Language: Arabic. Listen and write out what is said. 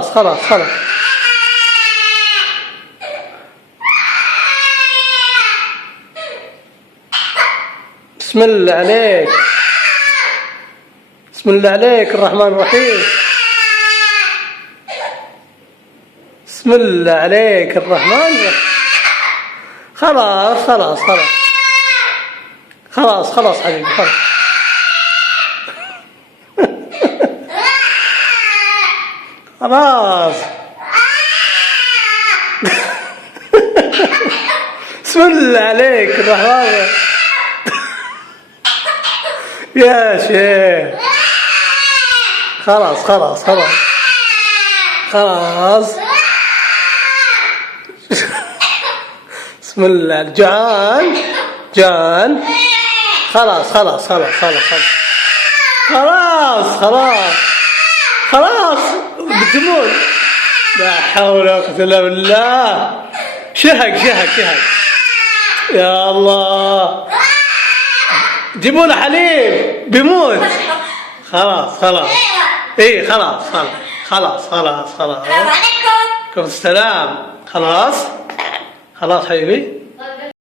خلاص خلاص. بسم الله عليك، بسم الله عليك الرحمن الرحيم. بسم الله عليك الرحمن الرحيم. خلاص خلاص خلاص خلاص خلاص حبيبي خلاص. خلاص. بسم الله عليك الرحمن الرحيم. يا شيخ خلاص خلاص خلاص خلاص. بسم الله. جان جان. خلاص خلاص خلاص خلاص خلاص خلاص خلاص. بالدموع. لا حول ولا قوة إلا بالله. شهق شهق شهق. يا الله. جيبوا له حليب بيموت. خلاص خلاص. ايه خلاص خلاص خلاص خلاص خلاص. السلام عليكم. السلام. خلاص خلاص حبيبي.